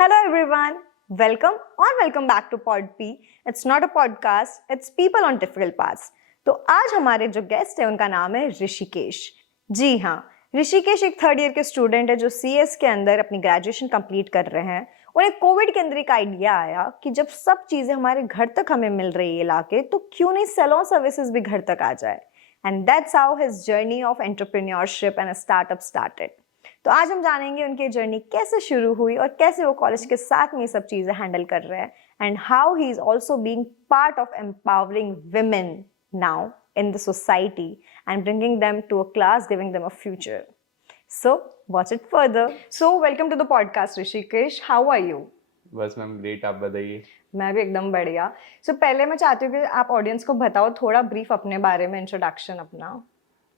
Hello everyone, welcome back to Pod P. It's not a podcast, it's people on difficult paths. तो आज हमारे जो guest है उनका नाम है ऋषिकेश। जी हाँ, ऋषिकेश एक थर्ड ईयर के स्टूडेंट है जो सीएस के अंदर अपनी ग्रेजुएशन कंप्लीट कर रहे हैं। उन्हें कोविड के अंदर एक आइडिया आया कि जब सब चीजें हमारे घर तक हमें मिल रही है लाके, तो क्यों नहीं सैलून सर्विसेज भी घर तक आ जाए। And that's how his journey of entrepreneurship and startup started. तो आज हम जानेंगे उनकी जर्नी कैसे शुरू हुई और कैसे वो कॉलेज के साथ में ये सब चीजें हैंडल कर रहे हैं and how he is also being part of empowering women now in the society and bringing them to a class, giving them a future. So, watch it further. So, welcome to the podcast, Rishikesh. How are you? बस ma'am great, आप बताइए। मैं भी एकदम बढ़िया। So, पहले मैं चाहती हूँ कि आप ऑडियंस को बताओ थोड़ा ब्रीफ अपने बारे में, इंट्रोडक्शन अपना।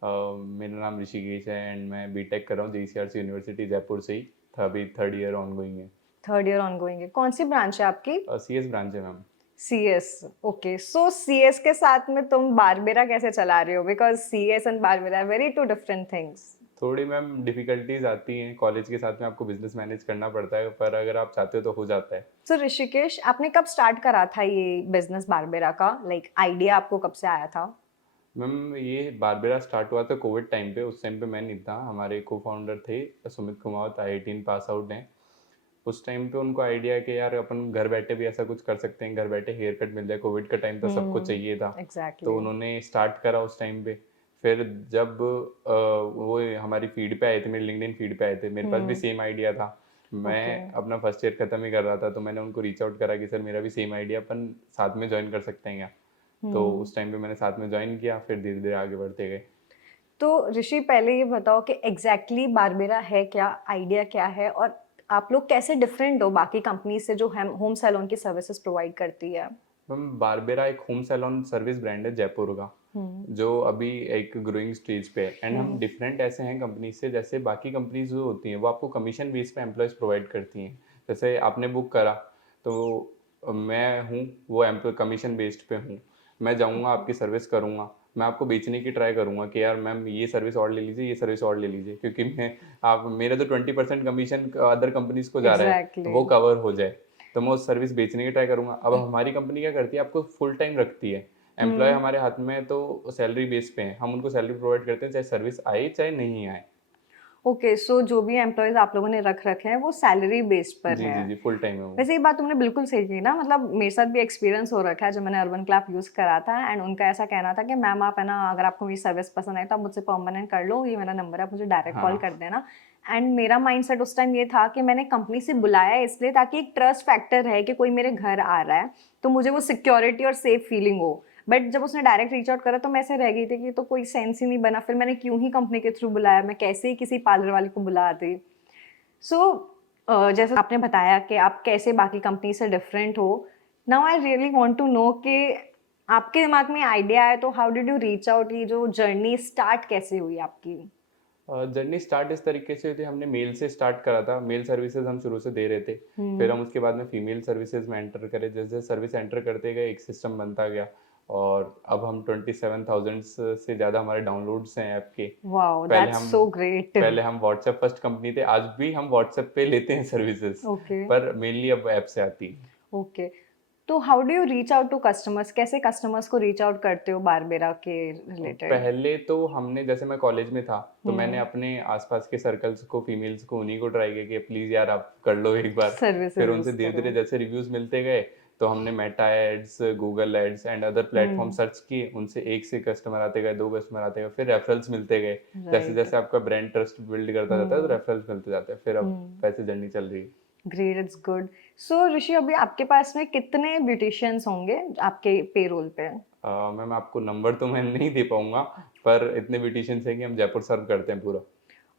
मेरा नाम ऋषिकेश है एंड मैं बीटेक कर रहा हूँ जीसीआरसी यूनिवर्सिटी जयपुर से ही। अभी थर्ड ईयर ऑनगोइंग है। थर्ड ईयर ऑनगोइंग है। कौन सी ब्रांच है आपकी? सीएस ब्रांच है ma'am. CS, okay. So CS के साथ में तुम बारबेरा कैसे चला रहे हो? बिकॉज सीएस एंड बारबेरा are very two different things. थोड़ी मैम डिफिकल्टीज आती हैं, कॉलेज के साथ में आपको बिजनेस मैनेज करना पड़ता है, पर अगर आप चाहते हो तो हो जाता है। सो ऋषिकेश, आपने कब स्टार्ट करा था ये बिजनेस बारबेरा का? आइडिया आपको कब से आया था? मैम ये बारबेरा स्टार्ट हुआ था कोविड टाइम पे। उस टाइम पे मैं नहीं था, हमारे को फाउंडर थे Sumit Kumawat, IIT pass out हैं। उस टाइम पे उनको आइडिया है कि यार अपन घर बैठे भी ऐसा कुछ कर सकते हैं, घर बैठे हेयर कट मिल जाए। कोविड का टाइम था, सबको चाहिए था। Exactly. तो उन्होंने स्टार्ट करा उस टाइम पे। फिर जब वो हमारी फीड पे आए थे, मेरे लिंक्डइन फीड पे आए थे, मेरे पास भी सेम आइडिया था। मैं अपना फर्स्ट ईयर खत्म ही कर रहा था, तो मैंने उनको रीच आउट करा कि सर मेरा भी सेम आइडिया, अपन साथ में ज्वाइन कर सकते हैं क्या। तो उस टाइम पे मैंने साथ में ज्वाइन किया, फिर धीरे धीरे आगे बढ़ते गए। तो ऋषि, पहले ये बताओ कि एग्जैक्टली बारबेरा है क्या, आइडिया क्या है, और आप लोग कैसे डिफरेंट हो बाकी कंपनी से जो होम सैलून की सर्विसेज प्रोवाइड करती है? मैम बारबेरा एक होम सैलून सर्विस ब्रांड है जयपुर का, जो अभी एक ग्रोइंग स्टेज पे है। एंड हम डिफरेंट ऐसे हैं कंपनी से, जैसे बाकी कंपनीज जो होती हैं वो आपको कमीशन बेस पे एम्प्लॉयज़ प्रोवाइड करती हैं। जैसे आपने बुक करा तो मैं हूँ वो एम्प्लॉय कमीशन बेस्ड पे हूँ। मैं जाऊँगा, आपकी सर्विस करूँगा, मैं आपको बेचने की ट्राई करूँगा कि यार मैम ये सर्विस और ले लीजिए, ये सर्विस और ले लीजिए, क्योंकि मैं आप मेरा तो 20% कमीशन अदर कंपनीज को जा रहा है, तो वो कवर हो जाए, तो मैं उस सर्विस बेचने की ट्राई करूँगा। अब हमारी कंपनी क्या करती है, आपको फुल टाइम रखती है। एम्प्लॉय हमारे हाथ में है, तो सैलरी बेस पे है, हम उनको सैलरी प्रोवाइड करते हैं, चाहे सर्विस आए चाहे नहीं आए। ओके, सो जो भी एम्प्लॉयज आप लोगों ने रख रखे हैं वो सैलरी बेस्ड पर जी है। जी जी, फुल टाइम है वो। वैसे ये बात तुमने बिल्कुल सही की ना। मतलब मेरे साथ भी एक्सपीरियंस हो रखा है जब मैंने अर्बन क्लैप यूज़ करा था, एंड उनका ऐसा कहना था कि मैम आप है ना, अगर आपको मेरी सर्विस पसंद है तो आप मुझसे परमानेंट कर लो, ये मेरा नंबर है, आप मुझे डायरेक्ट कॉल कर देना। एंड मेरा माइंडसेट उस टाइम ये था कि मैंने कंपनी से बुलाया इसलिए ताकि एक ट्रस्ट फैक्टर है कि कोई मेरे घर आ रहा है तो मुझे वो सिक्योरिटी और सेफ फीलिंग हो। बट जब उसने डायरेक्ट रीच आउट करा तो मैं ऐसे रह गई थी कि तो कोई सेंस ही नहीं बना, फिर मैंने क्यों ही कंपनी के थ्रू बुलाया, मैं कैसे ही किसी पार्लर वाले को बुलाती। सो जैसे आपने बताया कि आप कैसे बाकी कंपनी से डिफरेंट हो, now I really want to know कि आपके दिमाग में आइडिया है तो how did you reach out, ये जो जर्नी स्टार्ट कैसे हुई आपकी? जर्नी स्टार्ट इस तरीके से हुई थी, हमने मेल से स्टार्ट करा था। मेल सर्विसेज हम शुरू से दे रहे थे, फिर हम उसके बाद में फीमेल सर्विसेज में एंटर करे। जैसे सर्विस एंटर करते गए एक सिस्टम बनता गया, और अब हम 27,000 से ज़्यादा हमारे डाउनलोड्स हैं ऐप के। Wow, that's so great. पहले हम व्हाट्सएप फर्स्ट कंपनी थे, आज भी हम व्हाट्सएप पे लेते हैं सर्विसेज, पर मेनली अब ऐप से आती है। ओके, तो how do you reach out to customers? कैसे कस्टमर्स को रीच आउट करते हो बारबेरा के रिलेटेड? पहले तो हमने, जैसे मैं कॉलेज में था तो मैंने अपने आसपास के सर्कल्स को, फीमेल्स को, उन्हीं को ट्राई किया कि प्लीज यार आप कर लो एक बार। फिर उनसे धीरे धीरे जैसे रिव्यूज मिलते गए तो हमने Meta ads, Google ads and other platform search किए। उनसे एक से कस्टमर आते गए, 2 कस्टमर आते गए, फिर रेफरल्स मिलते गए। जैसे जैसे आपका ब्रांड ट्रस्ट बिल्ड करता जाता है तो रेफरल्स मिलते जाते हैं। फिर अब वैसे जर्नी चल रही है। Great, it's good. So Rishi, अभी आपके पास में कितने ब्यूटिशियंस होंगे आपके पेरोल पे? मैम आपको नंबर तो मैं नहीं दे पाऊंगा, पर इतने ब्यूटिशियंस हैं कि हम जयपुर सर्व करते हैं पूरा।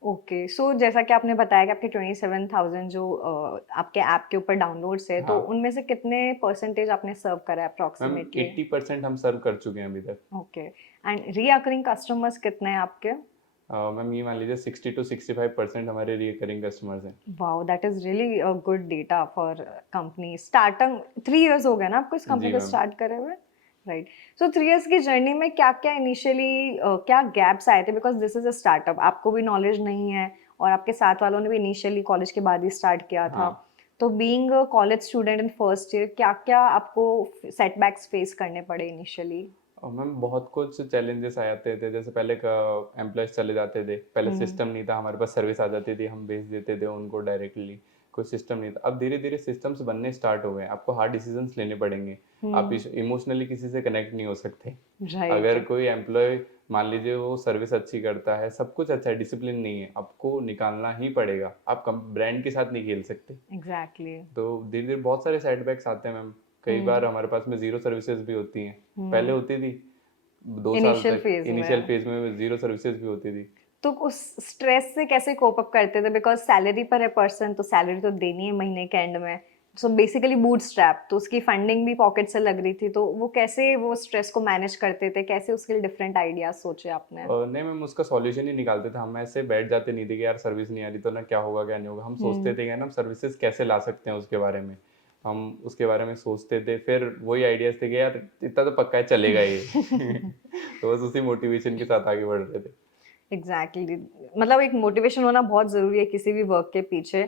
ओके, सो जैसा कि आपने बताया कि आपके 27,000 जो आपके ऐप के ऊपर डाउनलोड्स है, तो उनमें से कितने परसेंटेज आपने सर्व करा है अप्रॉक्सीमेटली? 80% हम सर्व कर चुके हैं अभी तक। ओके, एंड रीअकरिंग कस्टमर्स कितने हैं आपके? मैम ये मान लीजिए 60 to 65% हमारे रिकरिंग कस्टमर्स हैं। Wow, that is really a good data for company starting. 3 years हो गए ना आपको इस कंपनी को स्टार्ट करे हुए, राइट? सो 3 इयर्स की जर्नी में क्या क्या इनिशियली क्या गैप्स आए थे? Because this is a startup, आपको भी नॉलेज नहीं है और आपके साथ वालों ने भी इनिशियली कॉलेज के बाद ही स्टार्ट किया था। तो being a college student in first year, क्या-क्या आपको सेटबैक्स फेस करने पड़े इनिशियली? और मैम बहुत कुछ चैलेंजेस आ जाते थे, जैसे पहले का एम्प्लॉयज़ चले जाते थे, पहले हुँ, सिस्टम नहीं था, हमारे पास सर्विस आ जाती थी, हम भेज देते थे उनको डायरेक्टली, कोई सिस्टम नहीं था। अब धीरे-धीरे सिस्टम्स बनने स्टार्ट हो गए हैं, आपको हार्ड डिसीजंस लेने पड़ेंगे, आप हुँ, इमोशनली किसी से कनेक्ट नहीं हो सकते। राइट, अगर कोई एम्प्लॉय मान लीजिए वो सर्विस अच्छी करता है, सब कुछ अच्छा है, डिसिप्लिन नहीं है, आपको निकालना ही पड़ेगा, आप कम ब्रांड के साथ नहीं खेल सकते। एग्ज़ैक्टली। तो धीरे-धीरे बहुत सारे सेटबैक्स आते हैं मैम। कई बार हुँ, हमारे पास में ज़ीरो सर्विसेज़ भी होती हैं। पहले हुँ, होती थी, 2 साल इनिशियल तक फेज़ इनिशियल में। फेज़ में ज़ीरो सर्विसेज़ भी होती थी। तो उस स्ट्रेस से कैसे कोप अप करते थे? बिकॉज़ सैलरी पर है पर्सन, तो सैलरी तो देनी है महीने के एंड में। सो बेसिकली बूटस्ट्रैप, तो उसकी फंडिंग भी पॉकेट से लग रही थी, तो वो कैसे वो स्ट्रेस को मैनेज करते थे? कैसे उसके लिए डिफरेंट आइडियाज़ सोचे आपने? नहीं मैम, उसका सॉल्यूशन ही निकालते थे। हम ऐसे बैठ जाते नहीं थे कि यार सर्विस नहीं आ रही तो ना क्या होगा, क्या नहीं होगा। हम सोचते हुँ, थे कि ना हम सर्विसेज़ कैसे ला सकते हैं उसके बारे में। हम उसके बारे में सोचते थे। फिर वही आइडियाज़ थे कि यार इतना तो पक्का है चलेगा ये। तो बस उसी मोटिवेशन के साथ आगे बढ़ रहे थे। एग्ज़ैक्टली। मतलब एक मोटिवेशन होना बहुत ज़रूरी है किसी भी वर्क के पीछे।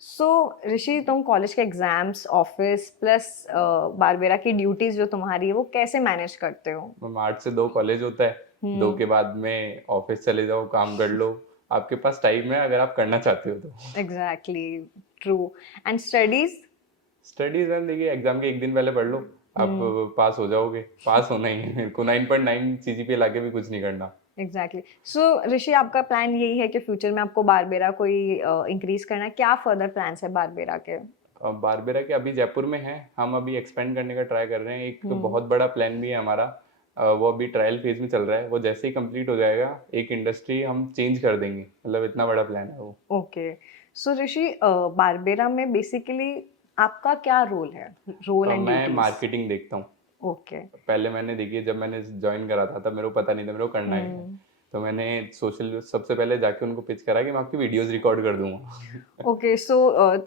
सो ऋषि, तुम कॉलेज के एग्ज़ाम्स, ऑफ़िस प्लस बारबेरा की ड्यूटीज़ जो तुम्हारी है, वो कैसे मैनेज करते हो? मैम 8 से 2 कॉलेज होता है, 2 हुँ, के बाद में ऑफिस चले जाओ, काम कर लो। आपके पास टाइम है अगर आप करना चाहते हो तो। Exactly, true. And studies? Studies ma'am देखिए एग्ज़ाम के 1 दिन पहले पढ़ लो, आप हुँ। पास हो जाओगे। पास होना ही है मेरे को, 9.9 सीजीपीए लाके भी कुछ नहीं करना। एग्जैक्टली। सो ऋषि, आपका प्लान यही है कि फ्यूचर में आपको बारबेरा कोई इंक्रीज करना है? क्या फर्दर प्लान्स है बारबेरा के? बारबेरा के अभी जयपुर में है, हम अभी एक्सपेंड करने का ट्राई कर रहे हैं। एक हम्म। बहुत बड़ा प्लान भी है हमारा, वो अभी ट्रायल फेज़ में चल रहा है। वो जैसे ही कंप्लीट हो जाएगा, एक इंडस्ट्री हम चेंज कर देंगे। मतलब इतना बड़ा प्लान है वो। ओके। सो ऋषि, बारबेरा में बेसिकली आपका क्या रोल है? रोल एंड मैं ड्यूटीज? मार्केटिंग देखता हूँ। ओके। पहले मैंने देखिए जब मैंने जॉइन करा था तब मेरे को पता नहीं था मेरे को करना है क्या है। हम्म। तो मैंने सोशल सबसे पहले जाके उनको पिच करा कि मैं आपकी वीडियोस रिकॉर्ड कर दूंगा। ओके। सो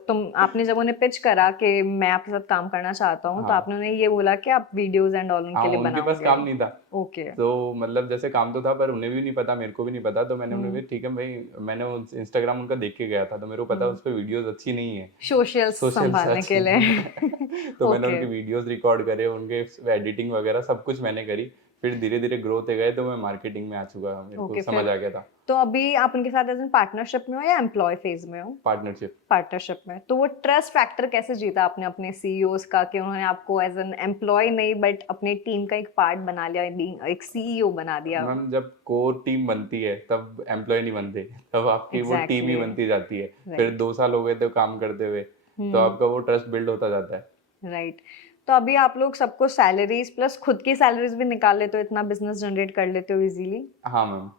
तुम आपने जब उन्हें पिच करा कि मैं आपके साथ काम करना चाहता हूँ, तो हाँ, आपने उन्हें ये बोला कि आप वीडियोज एंड ऑल हाँ, उनके लिए उनके पास बनाओगे? काम नहीं था। ओके। तो मतलब जैसे काम तो था पर उन्हें भी नहीं पता, मेरे को भी नहीं पता। तो मैंने उन्हें भी हम्म। ठीक है भाई, मैंने इंस्टाग्राम उनका देख के गया था तो मेरे को पता हम्म। उस पर वीडियोस अच्छी नहीं है, सोशल सोशल्स संभालने अच्छी के नहीं लिए। है। तो मैंने ओके। उनके वीडियोस रिकॉर्ड करे, उनके एडिटिंग वगैरह सब कुछ मैंने करी। फिर धीरे धीरे ग्रो होते गए तो मैं मार्केटिंग में आ चुका, मेरे को ओके, समझ फिर आ गया था। तो अभी आप उनके साथ एज़ इन पार्टनरशिप में हो या एम्प्लॉय फेज़ में हो? पार्टनरशिप। पार्टनरशिप में। तो वो ट्रस्ट फैक्टर कैसे जीता आपने अपने सीईओज़ का कि उन्होंने आपको एज़ एन एम्प्लॉयी नहीं बट अपनी टीम का एक पार्ट बना लिया, बीइंग एक सीईओ बना दिया? मैम जब कोर टीम बनती है तब एम्प्लॉय नहीं बनते, तब आपकी वो टीम ही एग्ज़ैक्टली, बनती जाती है। फिर राइट। 2 साल हो गए थे काम करते हुए, तो हुँ, आपका वो ट्रस्ट बिल्ड होता जाता है। राइट। तो अभी आप लोग सबको सैलरीज़ प्लस खुद की सैलरीज़ भी निकाल लेते हो, इतना बिज़नेस जनरेट कर लेते हो ईज़िली? हाँ ma'am.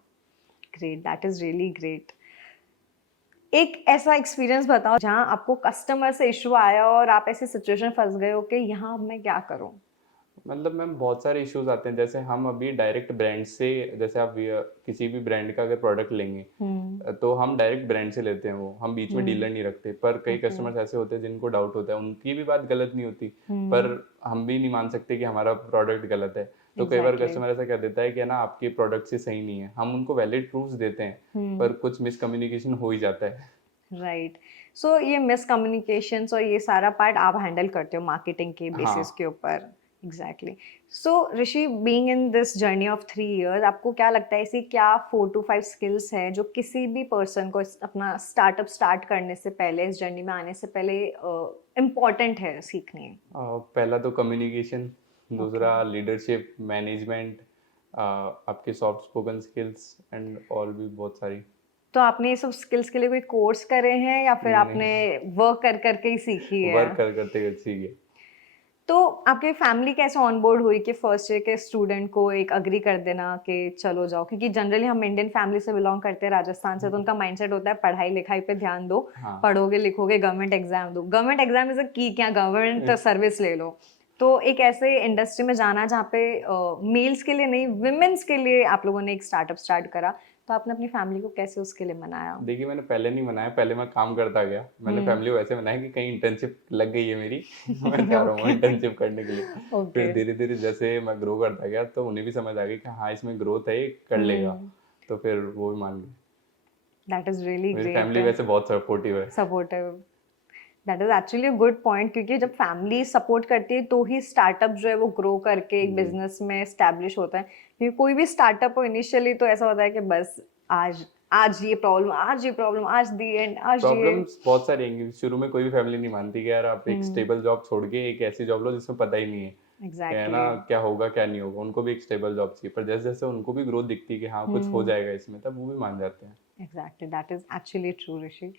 Great, that is really great. एक ऐसा एक्सपीरियंस बताओ जहाँ आपको कस्टमर से इश्यू आया और आप ऐसी सिचुएशन फँस गए हो कि यहाँ अब मैं क्या करूँ? मतलब मैम बहुत सारे इश्यूज आते हैं, जैसे हम अभी डायरेक्ट ब्रांड से, जैसे आप किसी भी ब्रांड का अगर प्रोडक्ट लेंगे, हुँ, तो हम डायरेक्ट ब्रांड से लेते हैं, वो हम बीच में हुँ, डीलर नहीं रखते। पर कई ओके। कस्टमर्स ऐसे होते हैं जिनको डाउट होता है, उनकी भी बात गलत नहीं होती, पर हुँ, हम भी नहीं मान सकते कि हमारा प्रोडक्ट गलत है। तो कई बार एग्ज़ैक्टली। कस्टमर ऐसा कह देता है कि ना आपके प्रोडक्ट से सही नहीं है, हम उनको वैलिड प्रूफ्स देते हैं, हुँ, पर कुछ मिसकम्युनिकेशन हो ही जाता है। राइट। सो ये मिसकम्युनिकेशंस और ये सारा पार्ट आप हैंडल करते हो मार्केटिंग के बेसिस हाँ। के ऊपर। Exactly. So Rishi, being in this journey of 3 years, आपको क्या लगता है ऐसी क्या 4 टू 5 स्किल्स हैं जो किसी भी पर्सन को अपना स्टार्टअप स्टार्ट करने से पहले, इस जर्नी में आने से पहले इम्पोर्टेंट है सीखनी? पहला तो कम्युनिकेशन, ओके। दूसरा लीडरशिप, मैनेजमेंट, आपके सॉफ्ट स्पोकन स्किल्स एंड और भी बहुत सारी। तो आपने ये सब स्किल्स के लिए कोई कोर्स करे हैं या फिर नहीं, आपने वर्क कर करके ही सीखी है? वर्क कर करते हुए सीखे। तो आपकी फैमिली कैसे ऑन बोर्ड हुई कि फर्स्ट ईयर के स्टूडेंट को एक एग्री कर देना कि चलो जाओ? क्योंकि जनरली हम इंडियन फैमिली से बिलोंग करते हैं, राजस्थान से, तो उनका माइंडसेट होता है पढ़ाई लिखाई पे ध्यान दो, हाँ। पढ़ोगे लिखोगे गवर्नमेंट एग्जाम दो। गवर्नमेंट एग्जाम इज अ की, क्या गवर्नमेंट सर्विस ले लो। तो एक ऐसे इंडस्ट्री में जाना जहाँ पे मेल्स के लिए नहीं, विमेन्स के लिए आप लोगों ने एक स्टार्टअप स्टार्ट करा, तो आपने अपनी फैमिली को कैसे उसके लिए मनाया? देखिए मैंने पहले नहीं मनाया, पहले मैं काम करता गया। मैंने हुँ। फैमिली को ऐसे मनाया कि कहीं इंटर्नशिप लग गई है मेरी, मैं जा रहा हूँ ओके, इंटर्नशिप करने के लिए। ओके। फिर धीरे-धीरे जैसे मैं ग्रो करता गया तो उन्हें भी समझ आ गई कि हाँ, इसमें ग्रोथ है, ये कर लेगा। हुँ, तो फिर वो भी मान गए। दैट इज़ रियली मेरी ग्रेट, फैमिली वैसे बहुत सपोर्टिव है। Supportive. That is actually a good point, क्योंकि जब फैमिली सपोर्ट करती है तो ही स्टार्टअप जो है वो ग्रो करके एक जी। बिजनेस में एस्टेब्लिश होता है। क्योंकि कोई भी स्टार्टअप हो इनिशियली तो ऐसा होता है कि बस आज आज ये प्रॉब्लम, आज ये प्रॉब्लम, आज दी एंड, आज ये। प्रॉब्लम्स बहुत सारी आएंगी शुरू में, कोई भी फैमिली नहीं मानती कि यार आप एक स्टेबल जॉब छोड़ के एक ऐसी जॉब लो जिसमें पता ही नहीं है कि है ना एग्जैक्टली। क्या होगा क्या नहीं होगा। उनको भी एक स्टेबल जॉब चाहिए, पर जैसे जैसे उनको भी ग्रोथ दिखती है कि हाँ कुछ हो जाएगा इसमें, तब वो भी मान जाते हैं। Exactly, that is actually true Rishi.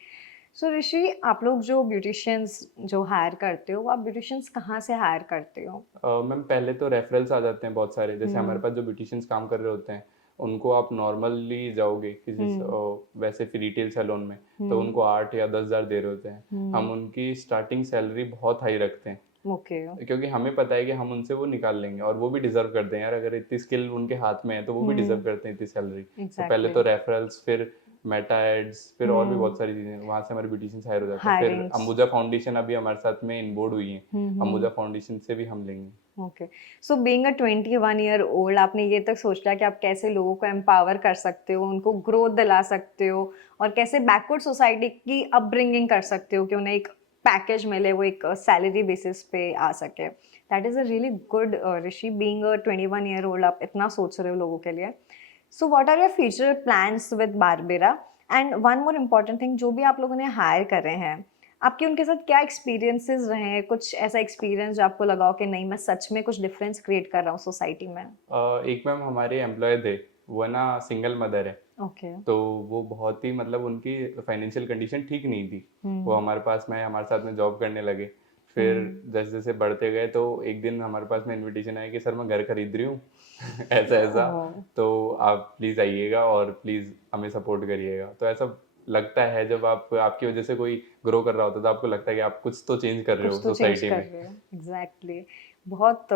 So Rishi, आप लोग जो ब्यूटिशियंस जो हायर करते हो, वो आप ब्यूटिशियंस कहाँ से हायर करते हो? मैम पहले तो रेफरल्स आ जाते हैं बहुत सारे, जैसे हमारे पास जो ब्यूटिशियंस काम कर रहे होते हैं उनको आप नॉर्मली जाओगे किसी वैसे फिर रिटेल सैलून में, तो उनको 8 या 10 हज़ार दे रहे होते हैं। हम उनकी स्टार्टिंग सैलरी बहुत हाई रखते हैं, ओके। क्योंकि हमें पता है कि हम उनसे वो निकाल लेंगे, और वो भी डिजर्व करते हैं यार, अगर इतनी स्किल उनके हाथ में है तो वो भी डिजर्व करते हैं इतनी सैलरी। तो पहले एग्जैक्टली। तो रेफरल्स, फिर मेटा एड्स, फिर और भी बहुत सारी चीजें, वहां से हमारे ब्यूटिशियंस हायर हो जाते हैं। फिर हायरिंग्स। अंबुजा फाउंडेशन अभी हमारे साथ में इनबोर्ड हुई है, अंबुजा फाउंडेशन से भी हम लेंगे। Okay. So being a 21 year old, आपने ये तक सोच लिया कि आप कैसे लोगों को एम्पावर कर सकते हो, उनको ग्रोथ दिला सकते हो, और कैसे बैकवर्ड सोसाइटी की अपब्रिंगिंग कर सकते हो कि उन्हें एक पैकेज मिले, वो एक सैलरी बेसिस पे आ सके। That is a really good Rishi, being a 21 year old आप इतना सोच रहे हो लोगों के लिए। So what are your future plans with Barbera? And one more important thing, जो भी आप लोगों ने हायर कर रहे हैं, आपके उनके साथ क्या एक्सपीरियंसेस रहे हैं? कुछ ऐसा एक्सपीरियंस जो आपको लगा हो कि नहीं, मैं सच में कुछ डिफरेंस क्रिएट कर रहा हूँ सोसाइटी में? एक मैम हमारे एम्प्लॉय थे, वो ना सिंगल मदर है, ओके। तो वो बहुत ही मतलब उनकी फाइनेंशियल कंडीशन ठीक नहीं थी। वो हमारे पास में हमारे साथ में जॉब करने लगे। फिर जैसे जैसे बढ़ते गए तो एक दिन हमारे पास में इनविटेशन आया कि सर मैं घर खरीद रही हूँ ऐसा ऐसा, ओह। तो आप प्लीज़ आइएगा और प्लीज़ हमें सपोर्ट करिएगा। तो ऐसा लगता है जब आप आपकी वजह से कोई ग्रो कर रहा होता है तो आपको लगता है कि आप कुछ तो चेंज कर रहे कुछ हो तो चेंज सोसाइटी कर में। रहे हो, एग्जैक्टली। बहुत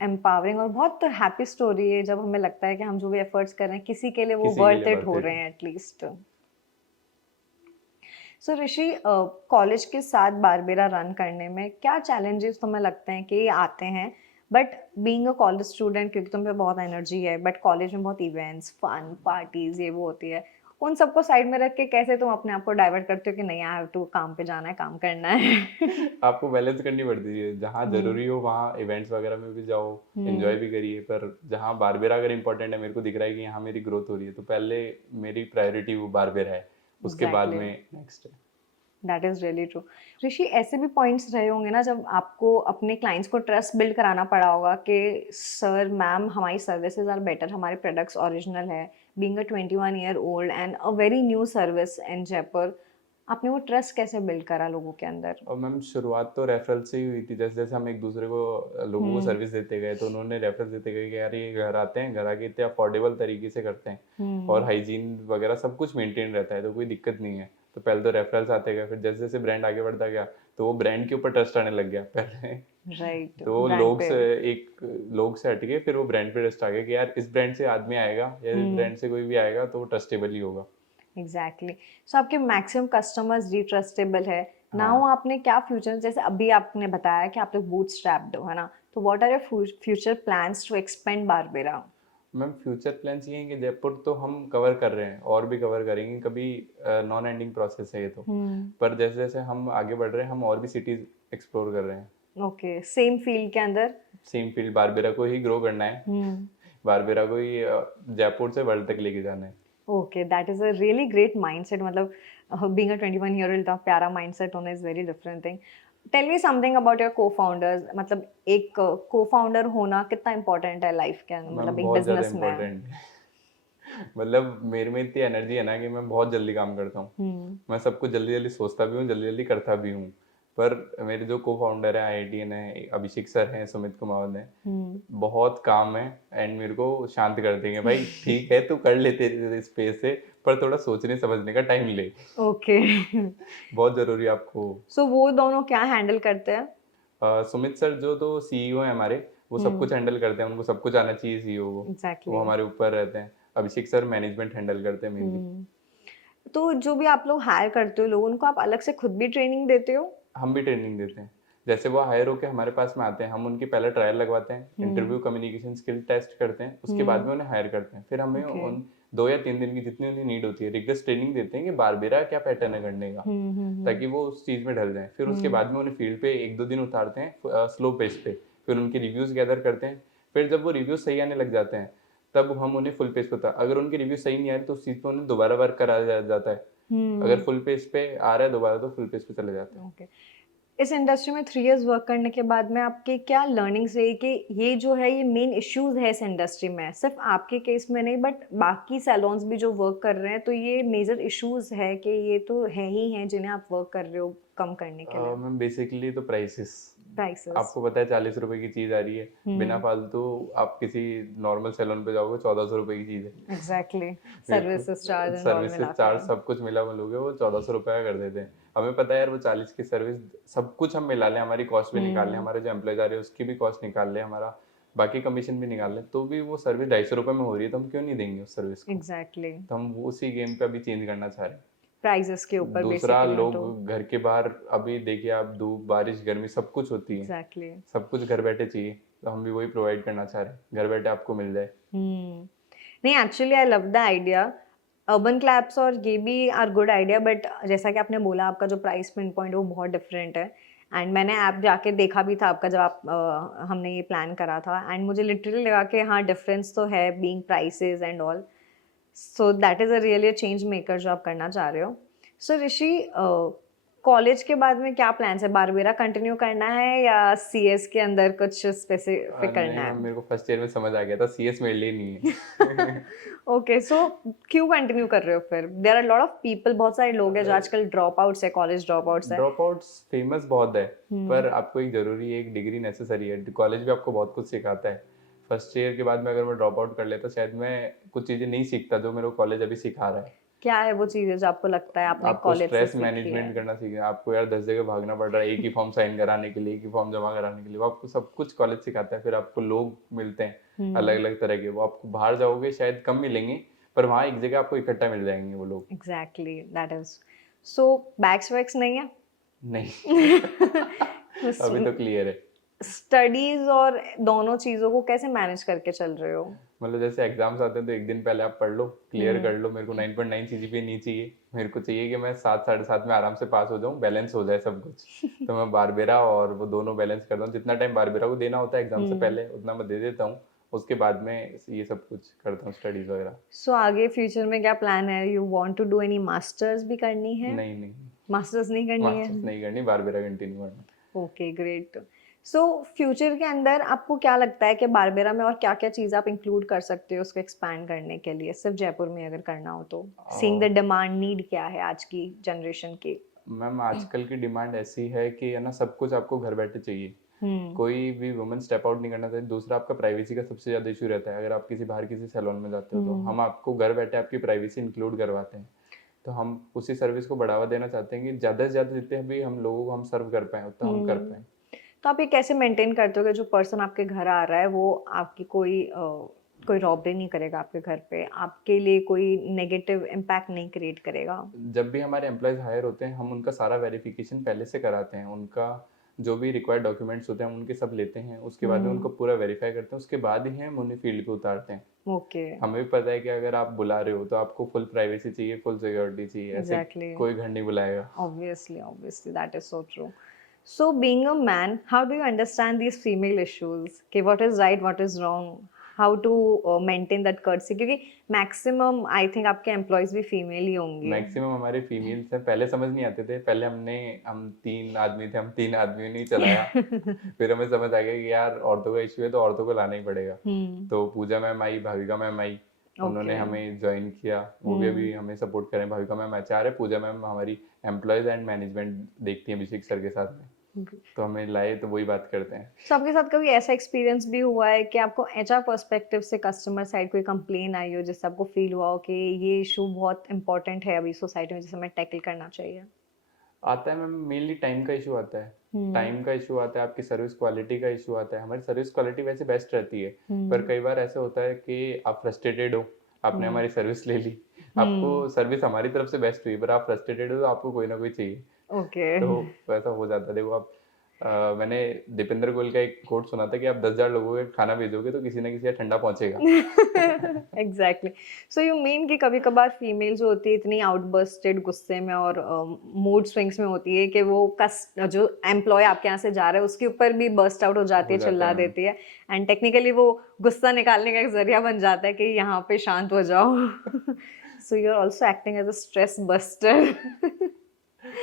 एम्पावरिंग और बहुत हैप्पी स्टोरी है जब हमें लगता है कि हम जो भी एफर्ट्स कर रहे हैं किसी के लिए वो किसी के वर्थ लिए इट वर्थ हो इट रहे है। हैं एटलीस्ट। सो ऋषि, कॉलेज के साथ बारबेरा रन करने में क्या चैलेंजेस तुम्हें लगते हैं कि आते हैं? But being a college student, क्योंकि तुम पे बहुत एनर्जी है, बट कॉलेज में बहुत इवेंट्स, फन, पार्टीज, ये वो होती है, उन सबको साइड में रख के कैसे तुम अपने आप को डाइवर्ट करते हो कि नहीं, आई हैव टू काम पे जाना है, काम करना है? आपको बैलेंस करनी पड़ती है, जहाँ हम्म। जरूरी हो वहाँ इवेंट्स वगैरह में भी जाओ, एंजॉय हम्म। भी करिए, पर जहाँ बारबेरा अगर इंपॉर्टेंट है, मेरे को दिख रहा है कि यहाँ मेरी ग्रोथ हो रही है, तो पहले मेरी प्रायोरिटी वो बारबेरा है, उसके बाद एग्जैक्टली। में नेक्स्ट है। That is really true. Rishi, ऐसे भी पॉइंट्स रहे होंगे ना जब आपको अपने क्लाइंट्स को ट्रस्ट बिल्ड कराना पड़ा होगा कि सर मैम हमारी सर्विसेज आर बेटर, हमारे प्रोडक्ट्स ओरिजिनल है, being a 21 year old and a very new service in Jaipur, आपने वो ट्रस्ट कैसे बिल्ड करा लोगों के अंदर? और मैम शुरुआत तो रेफरल से ही हुई थी, जैसे जैसे हम एक दूसरे को लोगों को सर्विस देते गए तो उन्होंने रेफरल देते गए कि यार ये घर आते हैं, घर आके इतने अफोर्डेबल तरीके से करते हैं, और हाइजीन वगैरह सब कुछ मेंटेन रहता है, तो कोई दिक्कत नहीं है। तो पहले तो रेफरल्स आते गए, फिर जैसे जैसे ब्रांड आगे बढ़ता गया तो वो ब्रांड के ऊपर ट्रस्ट आने लग गया पहले। राइट, तो ब्रांड लोग पे। से एक लोग से हट के फिर वो ब्रांड पे ट्रस्ट आ गया कि यार इस ब्रांड से आदमी आएगा या इस ब्रांड से कोई भी आएगा तो वो ट्रस्टेबल ही होगा। एग्जैक्टली। सो आपके मैक्सिमम कस्टमर्स भी ट्रस्टेबल है। नाउ हाँ आपने क्या फ्यूचर, जैसे अभी आपने बताया कि आप लोग बूटस्ट्रैप्ड हो, है ना, तो what are your future plans to expand Barbera? Ma'am future plans ये हैं कि जयपुर तो हम कवर कर रहे हैं और भी कवर करेंगे, कभी नॉन एंडिंग प्रोसेस है ये तो। पर जैसे जैसे हम आगे बढ़ रहे हैं हम और भी सिटीज एक्सप्लोर कर रहे हैं। ओके, सेम फील्ड के अंदर। सेम फील्ड, बारबेरा को ही ग्रो करना है, हम्म। बारबेरा को ही जयपुर से वर्ल्ड तक लेके जाना है। Okay, that is a really great mindset. मतलब बीइंग अ 21 ईयर ओल्ड, इतना प्यारा माइंडसेट होना is very different thing. Tell me something about your cofounders, मतलब एक को फाउंडर होना कितना इंपॉर्टेंट है लाइफ के अंदर, मैम मतलब एक बहुत ज़्यादा बिजनेस में? इम्पोर्टेंट है। मतलब मेरे में इतनी एनर्जी है ना कि मैं बहुत जल्दी काम करता हूँ। मैं सब कुछ जल्दी जल्दी सोचता भी हूँ, जल्दी जल्दी करता भी हूँ। पर मेरे जो को फाउंडर है आईआईटीएन है, अभिषेक सर हैं, सुमित कुमार हैं, बहुत काम है एंड मेरे को शांत कर देंगे, भाई ठीक है तू कर ले तेरे स्पेस से, पर थोड़ा सोचने समझने का टाइम ले। ओके। बहुत जरूरी है आपको। सो वो दोनों क्या हैंडल करते हैं? सुमित सर जो तो सीईओ है हमारे, वो सब कुछ हैंडल करते हैं, उनको सब कुछ आना चाहिए सीईओ को, तो वो एग्जैक्टली। हमारे ऊपर रहते हैं। अभिषेक सर मैनेजमेंट हैंडल करते हैं मेनली। तो जो भी आप लोग हायर करते हो लोग, उनको आप अलग से खुद भी ट्रेनिंग देते हो? हम भी ट्रेनिंग देते हैं, जैसे वो हायर होके हमारे पास में आते हैं, हम उनकी पहले ट्रायल लगवाते हैं, इंटरव्यू कम्युनिकेशन स्किल टेस्ट करते हैं, उसके बाद में उन्हें हायर करते हैं, फिर हमें ओके। उन 2 या 3 दिन की जितनी उन्हें नीड होती है, रिग्रेस ट्रेनिंग देते हैं कि बारबेरा क्या पैटर्न है करने का, ताकि वो उस चीज़ में ढल जाएँ। फिर उसके बाद में उन्हें फील्ड पे 1-2 दिन उतारते हैं स्लो पेस पे, फिर उनके रिव्यूज़ गैदर करते हैं। फिर जब वो रिव्यूज़ सही आने लग जाते हैं, तब हम उन्हें फुल पेस पे अगर उनके रिव्यू सही नहीं आए तो उस चीज़ पे उन्हें दोबारा वर्क कराया जाता है। अगर फुल पेस पे आ रहा है दोबारा तो फुल पेस पे चले जाते हैं। ओके। इस इंडस्ट्री में 3 इयर्स वर्क करने के बाद में आपके क्या लर्निंग्स रही कि ये जो है ये मेन इश्यूज है इस इंडस्ट्री में, सिर्फ आपके केस में नहीं बट बाकी सैलून्स भी जो वर्क कर रहे हैं तो ये मेजर इश्यूज है कि ये तो है ही हैं जिन्हें आप वर्क कर रहे हो कम करने के लिए? मैम बेसिकली तो प्राइसेस, प्राइसेस। आपको पता है 40 रुपए की चीज़ आ रही है, बिना फालतू आप किसी नॉर्मल सैलून पे जाओगे 1400 रुपए की चीज़ है। Exactly. Services charge and all services मिला चार्ज के। सब कुछ मिला मिलोगे वो 1400 रुपये का कर देते हैं। हमें पता है यार वो 40 की सर्विस सब कुछ हम मिला लें, हमारी कॉस्ट भी निकाल लें, हमारे जो एम्प्लॉयज आ रहे हैं उसकी भी कॉस्ट निकाल लें, हमारा बाकी कमीशन भी निकाल लें, तो भी वो सर्विस 250 रुपये में हो रही है, तो हम क्यों नहीं देंगे उस सर्विस को। एग्जैक्टली। तो हम उसी गेम पे अभी चेंज करना चाह रहे हैं। प्राइसेस के ऊपर दूसरा, बेसिकली तो। लोग घर के बाहर अभी देखिए आप, धूप बारिश गर्मी सब कुछ होती है, एग्जैक्टली। सब कुछ घर बैठे चाहिए, तो हम भी वही प्रोवाइड करना चाह रहे हैं, घर बैठे आपको मिल जाए। नहीं, actually I love the idea. Urban clubs और ये भी आर गुड आइडिया, बट जैसा कि आपने बोला आपका जो प्राइस पिन पॉइंट है वो बहुत डिफरेंट है। एंड मैंने ऐप जाके देखा भी था आपका जब हमने ये प्लान करा था, एंड मुझे लिटरली लगा कि हाँ डिफरेंस तो है being prices and all. So that is a really change maker जो आप करना चाह रहे हो। सो ऋषि, कॉलेज के बाद में क्या प्लान्स है? बारबेरा कंटिन्यू करना है या सीएस के अंदर कुछ स्पेसिफिक नहीं करना मैम, है? मेरे को फर्स्ट ईयर में समझ आ गया था सीएस मेरे लिए नहीं है। ओके, सो क्यों कंटिन्यू कर रहे हो फिर? There are lot of people, बहुत सारे लोग हैं जो आजकल ड्रॉप आउट्स है, कॉलेज ड्रॉप आउट्स है। ड्रॉप आउट्स फेमस बहुत है, पर आपको एक जरूरी है, एक डिग्री नेसेसरी है। कॉलेज भी आपको बहुत कुछ सिखाता है। फर्स्ट ईयर के बाद में अगर मैं ड्रॉप आउट कर लेता शायद मैं कुछ चीज़ें नहीं सीखता जो मेरे को कॉलेज अभी सिखा रहा है। क्या है वो चीजें जो आपको लगता है आपने आपको कॉलेज से स्ट्रेस सीखी है? मैनेजमेंट करना सीखना, आपको यार 10 जगह भागना पड़ रहा है एक ही फॉर्म साइन कराने के लिए, एक ही फॉर्म जमा कराने के लिए, वो आपको सब कुछ कॉलेज सिखाता है। फिर आपको लोग मिलते हैं अलग अलग तरह के, वो आपको बाहर जाओगे शायद कम मिलेंगे, पर वहाँ एक जगह आपको इकट्ठा मिल जाएंगे वो लोग। Exactly, that is. सो बैक्स वैक्स नहीं है? नहीं। अभी तो क्लियर है। स्टडीज और दोनों चीजों को कैसे मैनेज करके चल रहे हो? मतलब जैसे एग्जाम्स आते हैं तो एक दिन पहले आप पढ़ लो, क्लियर कर लो। मेरे को 9.9 सीजीपीए नहीं चाहिए, मेरे को चाहिए कि मैं 7 7.5 में आराम से पास हो जाऊँ, बैलेंस हो जाए सब कुछ। तो मैं बारबेरा और वो दोनों बैलेंस करता हूँ। जितना टाइम बारबेरा को देना होता है एग्जाम से पहले उतना मैं दे देता हूँ, उसके बाद में ये सब कुछ करता हूँ, स्टडीज वगैरह। सो आगे फ्यूचर में क्या प्लान है? You want to do any masters भी करनी है? नहीं नहीं, मास्टर्स नहीं करनी है? मास्टर्स नहीं करनी, बारबेरा कंटिन्यू करना। Okay, great. सो फ्यूचर के अंदर आपको क्या लगता है कि बारबेरा में और क्या क्या चीज़ आप इंक्लूड कर सकते हो उसको एक्सपैंड करने के लिए, सिर्फ जयपुर में अगर करना हो तो? सीइंग द डिमांड, नीड क्या है आज की जनरेशन की? मैम आजकल की डिमांड ऐसी है कि है ना, सब कुछ आपको घर बैठे चाहिए, कोई भी वुमन स्टेप आउट नहीं करना चाहिए। दूसरा, आपका प्राइवेसी का सबसे ज्यादा इशू रहता है। अगर आप किसी बाहर किसी सैलून में जाते हो तो हम आपको घर बैठे आपकी प्राइवेसी इंक्लूड करवाते हैं। तो हम उसी सर्विस को बढ़ावा देना चाहते हैं कि ज़्यादा से ज़्यादा जितने भी हम लोगों को हम सर्व कर पाएँ उतना हम कर पाएँ। तो आप ये कैसे मेंटेन करते हो कि जो पर्सन आपके घर आ रहा है वो आपकी कोई रॉबरी नहीं करेगा आपके घर पे, आपके लिए कोई नेगेटिव इम्पैक्ट नहीं क्रिएट करेगा? जब भी हमारे एम्प्लॉयज़ हायर होते हैं हम उनका सारा वेरिफिकेशन पहले से कराते हैं। उनका जो भी रिक्वायर्ड डॉक्यूमेंट्स होते हैं हम उनके सब लेते हैं, उसके बाद में उनको पूरा वेरीफाई करते हैं, उसके बाद ही हम उन्हें फील्ड पे उतारते हैं। ओके। हमें भी पता है कि अगर आप बुला रहे हो तो आपको फुल प्राइवेसी चाहिए, फुल सिक्योरिटी चाहिए, ऐसे Exactly. कोई घर नहीं बुलाएगा। Obviously, that is so true. So, being a man, how do you understand these female issues? कि what is right, what is wrong? How to maintain that courtesy? क्योंकि maximum, I think आपके employees भी female ही होंगे। Maximum हमारे females हैं। पहले समझ नहीं आते थे, पहले हम 3 आदमी थे, हम 3 आदमियों ने ही चलाया। फिर हमें समझ आ गया कि यार औरतों का इशू है तो औरतों को लाना ही पड़ेगा। तो पूजा मैम आई, भाविका मैम आई, उन्होंने हमें ज्वाइन किया, वो भी अभी हमें सपोर्ट करें। भाविका मैम एचआर है, पूजा मैम हमारी एम्प्लॉयज एंड मैनेजमेंट देखती हैं अभिषेक सर के साथ में। तो हमें लाए तो वही बात करते हैं। तो आपके साथ कभी ऐसा एक्सपीरियंस भी हुआ है कि आपको एचआर पर्सपेक्टिव से कस्टमर साइड कोई कंप्लेन आई हो जिससे आपको फील हुआ हो कि ये इशू बहुत इंपॉर्टेंट है अभी सोसाइटी में जिसे हमें टैकल करना चाहिए? आता है मैम, मेनली टाइम का इशू आता है। टाइम का इशू आता है, आपकी सर्विस क्वालिटी का इशू आता है। हमारी सर्विस क्वालिटी वैसे बेस्ट रहती है, पर कई बार ऐसा होता है कि आप फ्रस्ट्रेटेड हो, आपने हमारी सर्विस ले ली, आपको सर्विस हमारी तरफ से बेस्ट हुई पर आप फ्रस्ट्रेटेड हो तो आपको कोई ना कोई चाहिए। ओके। तो वैसा हो जाता है। देखो आप मैंने दीपेंद्र गोयल का एक कोट सुना था कि आप 10,000 लोगों के खाना भेजोगे तो किसी ना किसी का ठंडा पहुंचेगा। एग्जैक्टली। सो यू मीन कि कभी कभार फीमेल जो होती है इतनी आउटबर्स्टेड गुस्से में और मूड स्विंग्स में होती है कि वो जो एम्प्लॉय आपके यहाँ से जा रहा है उसके ऊपर भी बर्स्ट आउट हो जाती हो है, जाता चिल्ला है मैम। देती है, एंड टेक्निकली वो गुस्सा निकालने का एक जरिया बन जाता है कि यहाँ पे शांत हो जाओ। So you are also acting as a stress buster.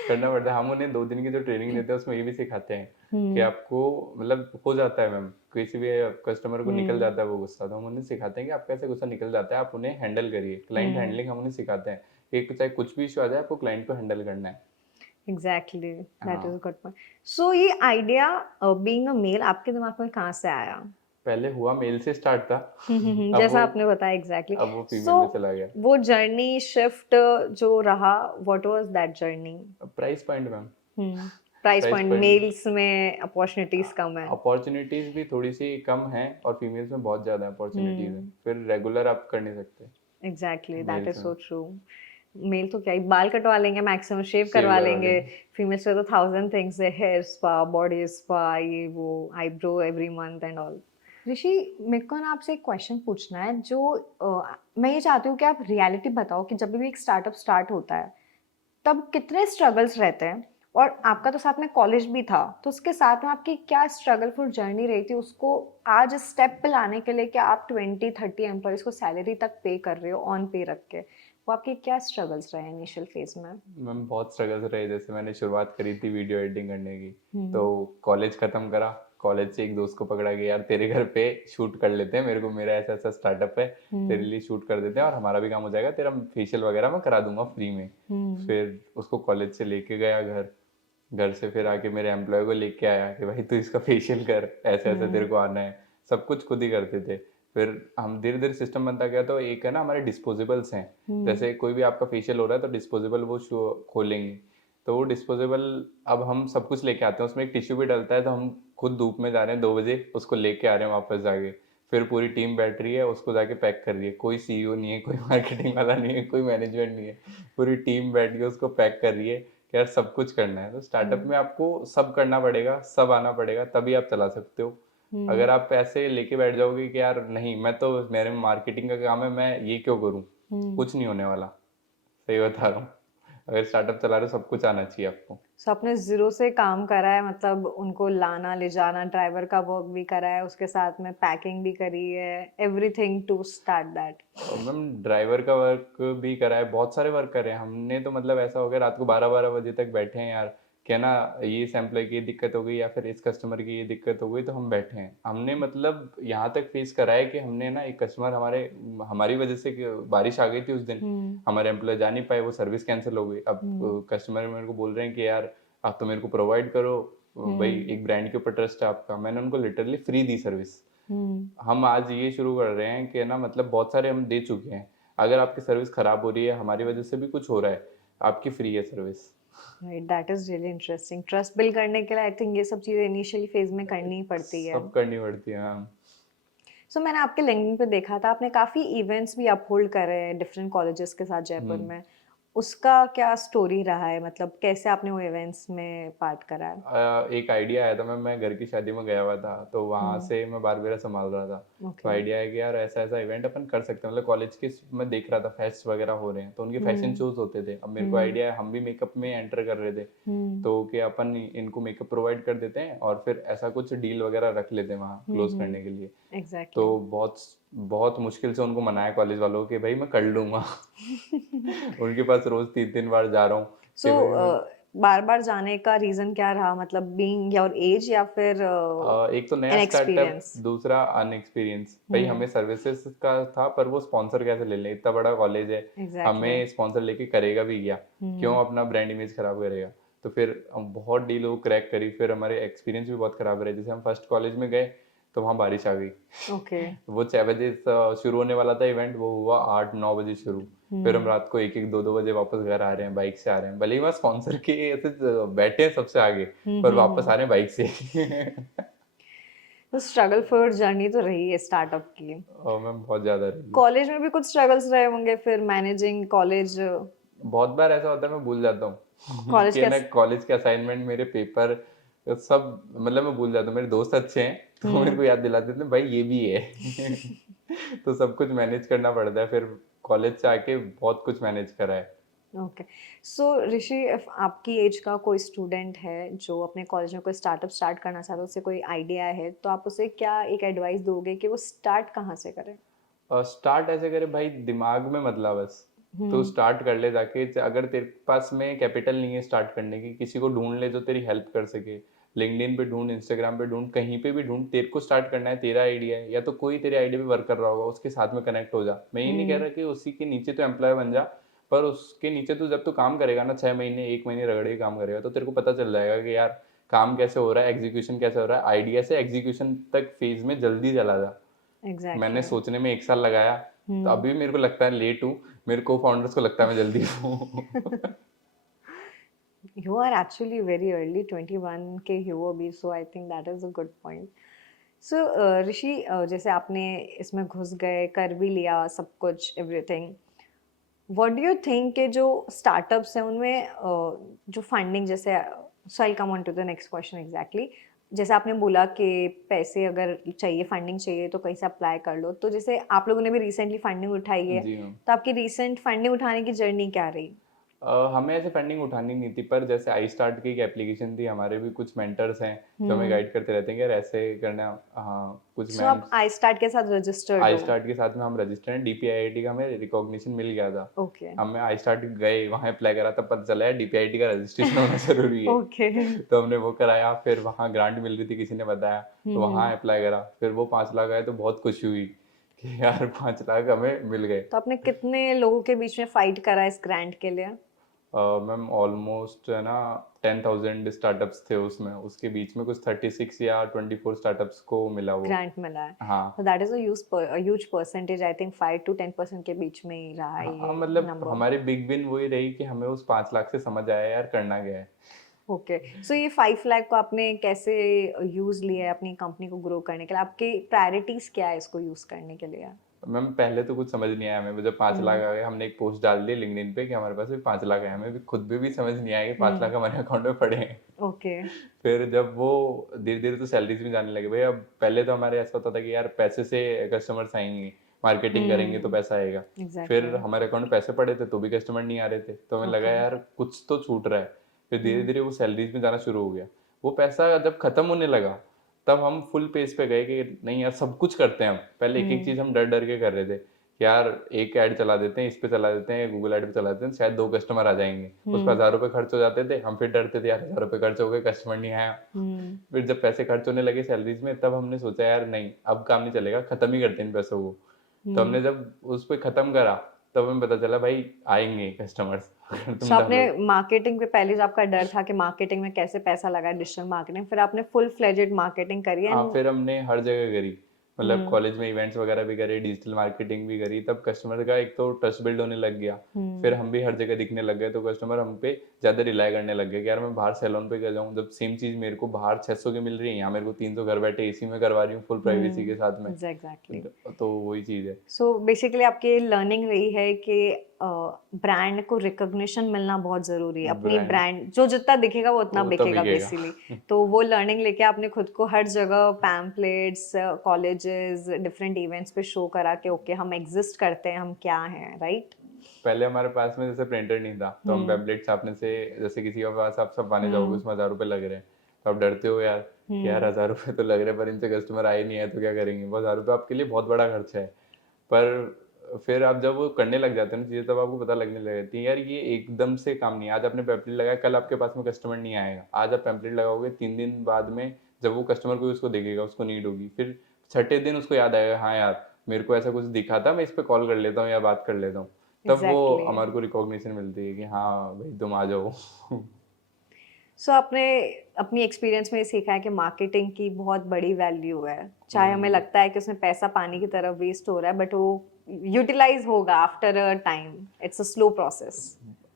करना पड़ता है। हम उन्हें 2 दिन की जो ट्रेनिंग देते हैं उसमें ये भी सिखाते हैं कि आपको मतलब हो जाता है मैम, किसी भी कस्टमर को निकल जाता है वो गुस्सा, तो हम उन्हें सिखाते हैं कि आपका ऐसे गुस्सा निकल जाता है, आप उन्हें हैंडल करिए। क्लाइंट हैंडलिंग हम उन्हें सिखाते हैं कि चाहे कुछ भी इशू आ जाए आपको क्लाइंट को हैंडल करना है। एग्जैक्टली, दैट इज हाँ, अ गुड पॉइंट। सो ये आइडिया बीइंग अ मेल आपके दिमाग में कहाँ से आया? पहले हुआ मेल से स्टार्ट था। अब जैसा वो आपने बताया एग्जैक्टली। अब वो सो फीमेल में चला गया। वो जर्नी शिफ्ट जो रहा, what was that journey? Price point ma'am. Price price point, point, males में अपॉर्चुनिटीज कम है। अपॉर्चुनिटीज भी थोड़ी सी कम है और फीमेल्स में बहुत ज्यादा अपॉर्चुनिटीज है, फिर रेगुलर आप कर नहीं सकते एग्जैक्टली, दैट इज मेल्स सो में। ट्रू। मेल तो क्या ही, बाल कटवा लेंगे मैक्सिमम, शेव सेव करवा करवा लेंगे। लेंगे। फीमेल्स में तो 1000 थिंग्स है, हेयर स्पा, बॉडी स्पा, ये वो, eyebrow every month and all. Rishi, मेरे को ना आपसे एक क्वेश्चन पूछना है जो मैं ये चाहती हूँ कि आप रियलिटी बताओ कि जब भी एक स्टार्टअप स्टार्ट होता है तब कितने स्ट्रगल्स रहते हैं, और आपका तो साथ में कॉलेज भी था, तो उसके साथ में आपकी क्या स्ट्रगलफुल जर्नी रही थी उसको आज इस स्टेप पे लाने के लिए कि आप 20-30 एम्प्लॉयज को सैलरी तक पे कर रहे हो ऑन पे रख के? वो आपके क्या स्ट्रगल्स रहे इनिशियल फेज में? मैम बहुत स्ट्रगल्स रहे। जैसे मैंने शुरुआत करी थी वीडियो एडिटिंग करने की, तो कॉलेज खत्म करा, कॉलेज से एक दोस्त को पकड़ा कि यार तेरे घर पे शूट कर लेते हैं, मेरे को मेरा ऐसा ऐसा स्टार्टअप है, तेरे लिए शूट कर देते हैं और हमारा भी काम हो जाएगा, तेरा फेशियल वगैरह मैं करा दूंगा फ्री में। फिर उसको कॉलेज से लेके गया घर, घर से फिर आके मेरे एम्प्लॉय को लेके आया कि भाई तू इसका फेशियल कर, ऐसे ऐसे तेरे को आना है। सब कुछ खुद ही करते थे। फिर हम धीरे धीरे सिस्टम बनता गया, तो एक है ना हमारे डिस्पोजेबल्स हैं, जैसे कोई भी आपका फेशियल हो रहा है तो डिस्पोजेबल वो खोलेंगे, तो वो डिस्पोजेबल अब हम सब कुछ लेके आते हैं, उसमें एक टिश्यू भी डलता है, तो हम खुद धूप में जा रहे हैं 2 बजे उसको लेके आ रहे हैं वापस जाके। फिर पूरी टीम बैठ रही है उसको जाके पैक कर रही है, कोई सीईओ नहीं है, कोई मार्केटिंग वाला नहीं है, कोई मैनेजमेंट नहीं है, पूरी टीम बैठ के उसको पैक कर रही है कि यार सब कुछ करना है। तो स्टार्टअप में आपको सब करना पड़ेगा, सब आना पड़ेगा, तभी आप चला सकते हो। अगर आप पैसे लेके बैठ जाओगे कि यार नहीं मैं तो, मेरे मार्केटिंग का काम है, मैं ये क्यों करूँ, कुछ नहीं होने वाला। सही बता रहा हूँ। अगर स्टार्टअप चला रहे हो सब कुछ आना चाहिए आपको। सो आपने जीरो से काम करा है, मतलब उनको लाना ले जाना, ड्राइवर का वर्क भी करा है, उसके साथ में पैकिंग भी करी है, एवरीथिंग टू स्टार्ट दैट। और मैम ड्राइवर का वर्क भी करा है, बहुत सारे वर्क करे हैं हमने, तो मतलब ऐसा हो गया रात को 12-12 बजे तक बैठे हैं यार, क्या ना ये इस एम्प्लॉय की ये दिक्कत हो गई या फिर इस कस्टमर की ये दिक्कत हो गई, तो हम बैठे हैं। हमने मतलब यहाँ तक फेस करा है कि हमने ना एक कस्टमर हमारी वजह से बारिश आ गई थी उस दिन, हमारे एम्प्लॉय जा नहीं पाए, वो सर्विस कैंसिल हो गई। अब कस्टमर मेरे को बोल रहे हैं कि यार आप तो मेरे को प्रोवाइड करो, भाई एक ब्रांड के ऊपर ट्रस्ट है आपका। मैंने उनको लिटरली फ्री दी सर्विस। हम आज ये शुरू कर रहे हैं कि ना मतलब बहुत सारे हम दे चुके हैं, अगर आपकी सर्विस खराब हो रही है, हमारी वजह से भी कुछ हो रहा है, आपकी फ्री है service. Right, that is really interesting. Trust build करने के लिए आई थिंक ये सब चीजें इनिशियली फेज में करनी ही पड़ती है। सब करनी पड़ती है हाँ। सो मैंने आपके लिंक्डइन पे देखा था आपने काफी इवेंट्स भी अपहोल्ड करे हैं डिफरेंट कॉलेजेस के साथ जयपुर में। उसका क्या स्टोरी रहा है, मतलब कैसे आपने वो इवेंट्स में पार्ट करा है? एक आइडिया आया था, मैं घर की शादी में गया हुआ था, तो वहाँ से मैं बारबेरा संभाल रहा था। तो ओके। आइडिया है कि यार ऐसा ऐसा इवेंट अपन कर सकते हैं, मतलब कॉलेज के मैं देख रहा था फेस्ट वगैरह हो रहे हैं, तो उनके फैशन शोज होते थे। अब मेरे को आइडिया है, हम भी मेकअप में एंटर कर रहे थे, तो कि अपन इनको मेकअप प्रोवाइड कर देते हैं और फिर ऐसा कुछ डील वगैरह रख लेते हैं वहाँ क्लोज करने के लिए। एग्जैक्टली। तो बहुत बहुत मुश्किल से उनको मनाया कॉलेज वालों को कि भाई मैं कर लूंगा। उनके पास रोज 3-3 बार जा रहा हूँ सो कि भाई मैं बार बार जाने का रीजन क्या रहा, मतलब बीइंग योर एज या फिर एक तो नया स्टार्टअप, इनएक्सपीरियंस? दूसरा अनएक्सपीरियंस। भाई हमें सर्विसेज का था पर वो स्पॉन्सर कैसे ले लें, इतना बड़ा कॉलेज है, एग्जैक्टली। हमें स्पॉन्सर लेके करेगा भी क्या, क्यों अपना ब्रांड इमेज खराब करेगा। तो फिर हम बहुत डील वो क्रैक करी, फिर हमारे एक्सपीरियंस भी बहुत खराब रहे। जैसे हम फर्स्ट कॉलेज में गए तो वहाँ बारिश आ गई। ओके। वो 6 बजे शुरू होने वाला था इवेंट, वो हुआ 8-9 बजे शुरू। फिर हम रात को 1-1 2-2 बजे वापस घर आ रहे हैं, बाइक से आ रहे हैं, भले ही वहाँ स्पॉन्सर के ऐसे बैठे हैं सबसे आगे, पर वापस आ रहे हैं बाइक से। तो स्ट्रगल फॉर जर्नी तो रही है स्टार्टअप की। और मैम बहुत ज्यादा रही। कॉलेज में भी कुछ स्ट्रगल्स रहे होंगे फिर मैनेजिंग कॉलेज? बहुत बार ऐसा होता है मैं भूल जाता हूँ कॉलेज कि के ना कॉलेज के असाइनमेंट, मेरे पेपर तो सब मतलब मैं भूल जाता हूँ, मेरे दोस्त अच्छे हैं तो मेरे को याद दिलाते थे भाई ये भी है। तो सब कुछ मैनेज करना पड़ता है, फिर कॉलेज से आके बहुत कुछ मैनेज करा है। ओके, सो ऋषि, इफ आपकी एज का कोई स्टूडेंट है जो अपने कॉलेज में कोई स्टार्टअप स्टार्ट करना चाहता है, उससे कोई आइडिया है, तो आप उसे क्या एक एडवाइस दोगे कि वो स्टार्ट कहाँ से करे? और स्टार्ट ऐसे करे भाई, दिमाग में मत ला बस, तो स्टार्ट कर ले जाके। अगर तेरे पास में कैपिटल नहीं है स्टार्ट करने की, किसी को ढूंढ ले जो तेरी हेल्प कर सके। लिंक्डइन पे ढूंढ, इंस्टाग्राम पे ढूंढ, कहीं पे भी ढूंढ, तेरे को स्टार्ट करना है, तेरा आइडिया है या तो कोई तेरे आइडिया पे वर्क कर रहा होगा, उसके साथ में कनेक्ट हो जा। मैं ये नहीं कह रहा कि उसी के नीचे तो एम्प्लॉय बन जा, पर उसके नीचे तो जब तू काम करेगा ना, 6 महीने 1 महीने रगड़े के काम करेगा, तो तेरे को पता चल जाएगा कि यार काम कैसे हो रहा है, एग्जीक्यूशन कैसे हो रहा है। आइडिया से एग्जीक्यूशन तक फेज में जल्दी चला जा। मैंने एग्जैक्टली। सोचने में 1 साल लगाया, तो अभी मेरे को लगता है लेट हूँ, मेरे को फाउंडर्स को लगता है मैं जल्दी हूँ। You are actually very early, 21 के ही हो अभी, so I think that is a good point. So ऋषि, जैसे आपने इसमें घुस गए, कर भी लिया सब कुछ, everything. What do you think कि जो स्टार्टअप्स हैं उनमें जो फंडिंग, जैसे so I come on to the next question exactly, जैसे आपने बोला कि पैसे अगर चाहिए, फंडिंग चाहिए तो कहीं से अप्लाई कर लो, तो जैसे आप लोगों ने भी रिसेंटली फंडिंग उठाई है, जी मैम। तो आपकी रिसेंट फंडिंग उठाने की जर्नी क्या रही? हमें ऐसे फंडिंग उठानी नहीं थी, पर जैसे आई स्टार्ट की एक एप्लीकेशन थी, हमारे भी कुछ मेंटर्स हैं जो हमें गाइड करते रहते हैं कि यार ऐसे करना। हाँ, कुछ सो मैम। आप आई स्टार्ट के साथ रजिस्टर्ड आई हो? स्टार्ट के साथ में हम रजिस्टर हैं, डीपीआईआईटी का हमें रिकॉग्निशन मिल गया था। ओके। हमें आई स्टार्ट गए, वहाँ अप्लाई करा, तब पता चला है डीपीआईआईटी का रजिस्ट्रेशन होना जरूरी है। ओके। तो हमने वो कराया, फिर वहाँ ग्रांट मिल रही थी, किसी ने बताया, तो वहाँ अप्लाई करा, फिर वो 5 लाख आए, तो बहुत खुशी हुई कि यार 5 लाख हमें मिल गए। तो आपने कितने लोगों के बीच में फाइट करा इस ग्रांट के लिए? मैम ऑलमोस्ट है ना 10,000 स्टार्टअप्स थे उसमें, उसके बीच में कुछ 36 या 24 स्टार्टअप्स को मिला वो। ग्रांट मिला है? हाँ। तो that is a huge percentage, I think 5 to 10% के बीच में ही रहा है हाँ, ये मतलब नंबर। हमारी बिग विन वही रही कि हमें उस 5 लाख से समझ आया यार करना क्या है। ओके, सो ये 5 लाख को आपने कैसे यूज लिया है अपनी कंपनी को ग्रो करने के लिए? आपकी प्रायोरिटीज क्या है इसको यूज करने के लिए? मैम पहले तो कुछ समझ नहीं आया हमें, जब 5 लाख आ गए, हमने एक पोस्ट डाल दी लिंक्डइन पे कि हमारे पास भी 5 लाख है, हमें भी खुद भी समझ नहीं आया कि 5 लाख हमारे अकाउंट में पड़े हैं। ओके। फिर जब वो धीरे धीरे तो सैलरीज भी जाने लगे भाई। अब पहले तो हमारे ऐसा होता था कि यार पैसे से कस्टमर्स आएंगे, मार्केटिंग करेंगे तो पैसा आएगा। एग्जैक्टली। फिर हमारे अकाउंट में पैसे पड़े थे तो भी कस्टमर नहीं आ रहे थे, तो हमें लगा ओके। यार कुछ तो छूट रहा है। फिर धीरे धीरे वो सैलरीज में जाना शुरू हो गया। वो पैसा जब खत्म होने लगा, तब हम फुल पेज पे गए कि नहीं यार सब कुछ करते हैं हम। पहले एक एक चीज हम डर डर के कर रहे थे कि यार एक ऐड चला देते हैं, इस पे चला देते हैं, गूगल ऐड पे चला देते हैं, शायद 2 कस्टमर आ जाएंगे। उस पर 1,000 रुपये खर्च हो जाते थे, हम फिर डरते थे यार 1,000 रुपये खर्च हो गए, कस्टमर नहीं आया। फिर जब पैसे खर्च होने लगे सैलरीज में, तब हमने सोचा यार नहीं अब काम नहीं चलेगा, खत्म ही करते हैं इन पैसों को। तो हमने जब उस पर खत्म करा, तब हमें पता चला भाई आएंगे कस्टमर्स अगर सो तुम आपने डालो। मार्केटिंग पे, पहले जो आपका डर था कि मार्केटिंग में कैसे पैसा लगा, डिजिटल मार्केटिंग, फिर आपने फुल फ्लेजेड मार्केटिंग करी हाँ, एंड फिर हमने हर जगह करी, मतलब कॉलेज में इवेंट्स वगैरह भी करे, डिजिटल मार्केटिंग भी करी, तब कस्टमर का एक तो ट्रस्ट बिल्ड होने लग गया। फिर हम भी हर जगह दिखने लग गए, तो कस्टमर हम पे ज्यादा रिलाई करने लग गए कि यार मैं बाहर सैलून पे जाऊँ, जब सेम चीज मेरे को बाहर 600 की मिल रही है, यहाँ मेरे को 300 घर बैठे एसी में करवा रही हूँ फुल प्राइवेसी के साथ में। एग्जैक्टली। तो वही चीज है। सो बेसिकली आपकी लर्निंग रही है कि ब्रांड को रिकॉग्निशन मिलना बहुत जरूरी है, अपनी ब्रांड ब्रांड जो जितना दिखेगा वो उतना वो तब बिकेगा बिकेगा। बेसिकली। तो वो लर्निंग लेके आपने खुद को हर जगह पैम्पलेट्स, कॉलेजेस, डिफरेंट इवेंट्स पे शो करा कि ओके हम एग्जिस्ट करते हैं, हम क्या हैं, राइट? पहले हमारे पास में जैसे प्रिंटर नहीं था, तो हम पैम्पलेट छापने से, जैसे किसी के पास आप छपवाने जाओगे उसमें 1,000 रुपये लग रहे हैं, तो आप डरते हो यार कि यार 1,000 रुपये तो लग रहे हैं, पर इनसे कस्टमर आए नहीं है तो क्या करेंगे, वो 1,000 रुपये आपके लिए बहुत बड़ा खर्चा है। पर फिर आप जब वो करने लग जाते हैं ना चीज़ें, तब आपको पता लगने लगती है यार ये एकदम से काम नहीं है। आज आपने पैम्पलेट लगाया, कल आपके पास में कस्टमर नहीं आएगा। आज आप पैम्पलेट लगाओगे, 3 दिन बाद में जब वो कस्टमर को उसको देखेगा, उसको नीड होगी, फिर छठे दिन उसको याद आएगा हाँ यार मेरे को ऐसा कुछ दिखा था, मैं इस पर कॉल कर लेता हूँ या बात कर लेता हूँ। तब वो एग्जैक्टली। हमारे को रिकॉग्निशन मिलती है कि हाँ भाई तुम आ जाओ। सो आपने अपनी एक्सपीरियंस में ये सीखा है कि मार्केटिंग की बहुत बड़ी वैल्यू है, चाहे हमें लगता है कि उसमें पैसा पानी की तरह वेस्ट हो रहा है, बट वो यूटिलाइज होगा after a time, it's a slow process.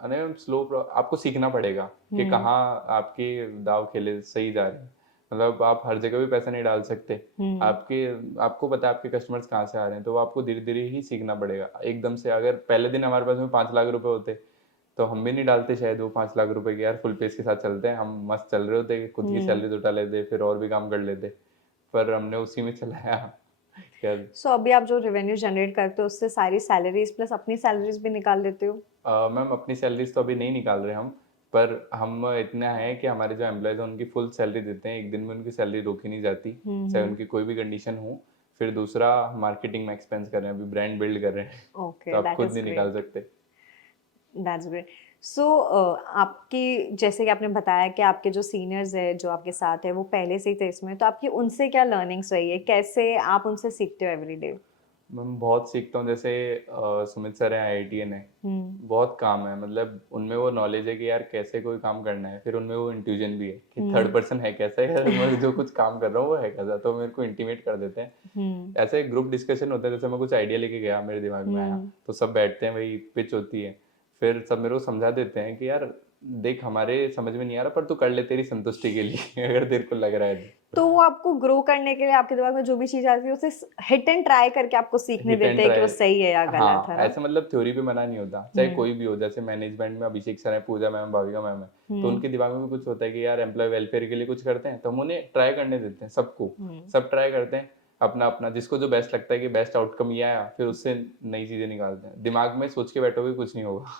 अरे आपको सीखना पड़ेगा कि कहाँ आपके दाव खेले सही जा रहे हैं। मतलब आप हर जगह भी पैसा नहीं डाल सकते। आपके आपको पता है आपके कस्टमर्स कहाँ से आ रहे हैं, तो वो आपको धीरे धीरे ही सीखना पड़ेगा। एकदम से अगर पहले दिन हमारे पास में 5 लाख रुपए होते, तो हम भी नहीं डालते शायद वो 5 लाख रुपए की, यार फुल पेज के साथ चलते हैं, हम मस्त चल रहे होते, खुद की सैलरी उठा लेते, फिर और भी काम कर लेते, पर हमने उसी में चलाया यार। सो अभी आप जो रेवेन्यू जनरेट करते हो उससे सारी सैलरीज प्लस अपनी सैलरीज भी निकाल देते हो? मैम अपनी सैलरीज तो अभी नहीं निकाल रहे हम, पर हम इतना है कि हमारे जो एम्प्लॉयज हैं उनकी फुल सैलरी देते हैं, एक दिन में उनकी सैलरी रोकी नहीं जाती, चाहे उनकी कोई भी कंडीशन हो। फिर दूसरा, मार्केटिंग में एक्सपेंस कर रहे हैं, अभी ब्रांड बिल्ड कर रहे हैं, तो ओके, आप दैट खुद इज नहीं निकाल ग्रेट। सकते। That's great. सो आपकी, जैसे कि आपने बताया कि आपके जो सीनियर्स है जो आपके साथ है वो पहले से ही थे इसमें, तो आपकी उनसे क्या लर्निंग्स रही है, कैसे आप उनसे सीखते हो एवरी डे? मैं बहुत सीखता हूँ, जैसे सुमित सर हैं, IITN है, बहुत काम है, मतलब उनमें वो नॉलेज है कि यार कैसे कोई काम करना है, फिर उनमें वो इंट्यूजन भी है कि थर्ड पर्सन है कैसा है, यार मैं जो कुछ काम कर रहा हूँ वो है कैसा, तो मेरे को इंटीमेट कर देते हैं। ऐसे ग्रुप डिस्कशन होता है, जैसे मैं कुछ आइडिया लेके गया, मेरे दिमाग में आया, तो सब बैठते हैं, वही पिच होती है, फिर सब मेरे को समझा देते हैं कि यार देख हमारे समझ में नहीं आ रहा, पर तू कर ले तेरी संतुष्टि के लिए अगर तेरे को लग रहा है तो वो आपको ग्रो करने के लिए आपके दिमाग में जो भी चीज आती है उसे हिट एंड ट्राई करके आपको सीखने हिट एंड देते हैं कि वो ट्राई। सही है या गलत हाँ, है ना? ऐसे मतलब थ्योरी पे मना नहीं होता, चाहे कोई भी हो, जैसे मैनेजमेंट में अभिषेक सर है, पूजा मैम, भाविका मैम है, तो उनके दिमाग में भी कुछ होता है कि यार एम्प्लॉय वेलफेयर के लिए कुछ करते हैं, तो हम उन्हें ट्राई करने देते हैं, सबको, सब ट्राई करते हैं, अपना अपना जिसको जो बेस्ट लगता है कि बेस्ट आउटकम ये आया, फिर उससे नई चीजें निकालते हैं, दिमाग में सोच के बैठोगे कुछ नहीं होगा।